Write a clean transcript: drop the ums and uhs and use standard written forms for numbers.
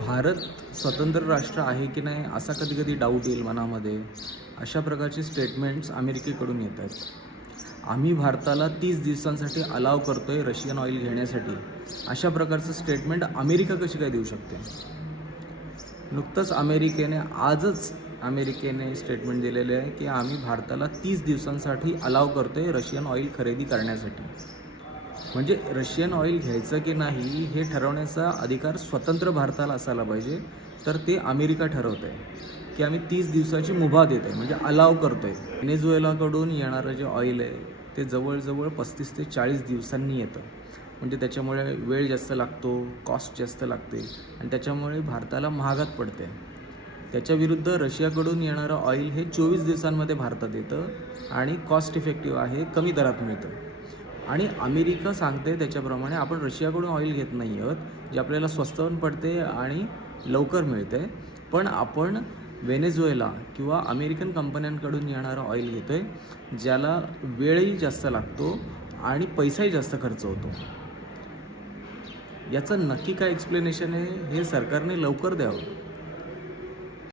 भारत स्वतंत्र राष्ट्र आहे की नाही असा कधी कधी डाऊट येईल मनामध्ये. अशा प्रकारचे स्टेटमेंट्स अमेरिकेकडून येत आहेत. आम्ही भारताला 30 दिवसांसाठी अलाव करतोय रशियन ऑइल घेण्यासाठी. अशा प्रकारचं स्टेटमेंट अमेरिका कशी काय देऊ शकते? नुकतंच आजच अमेरिकेने स्टेटमेंट दिलेले आहे की आम्ही भारताला 30 दिवसांसाठी अलाव करतोय रशियन ऑइल खरेदी करण्यासाठी. म्हणजे रशियन ऑइल घ्यायचं की नाही हे ठरवण्याचा अधिकार स्वतंत्र भारताला असायला पाहिजे. तर ते अमेरिका ठरवत आहे की आम्ही 30 दिवसाची मुभा देत आहे, म्हणजे अलाव करतो आहे. व्हेनेझुएलाकडून येणारं जे ऑइल आहे ते जवळजवळ 35 ते 40 दिवसांनी येतं. म्हणजे त्याच्यामुळे वेळ जास्त लागतो, कॉस्ट जास्त लागते आणि त्याच्यामुळे भारताला महागात पडते. त्याच्याविरुद्ध रशियाकडून येणारं ऑइल हे 24 दिवसांमध्ये भारतात येतं आणि कॉस्ट इफेक्टिव्ह आहे, कमी दरात मिळतं. आणि अमेरिका सांगते त्याच्याप्रमाणे आपण रशियाकडून ऑइल घेत नाही आहोत, जे आपल्याला स्वस्त पण पडते आणि लवकर मिळते, पण आपण व्हेनेझुएला किंवा अमेरिकन कंपन्यांकडून येणारं ऑइल घेतो आहे, ज्याला वेळही जास्त लागतो आणि पैसाही जास्त खर्च होतो. याचं नक्की काय एक्सप्लेनेशन आहे हे सरकारने लवकर द्यावं.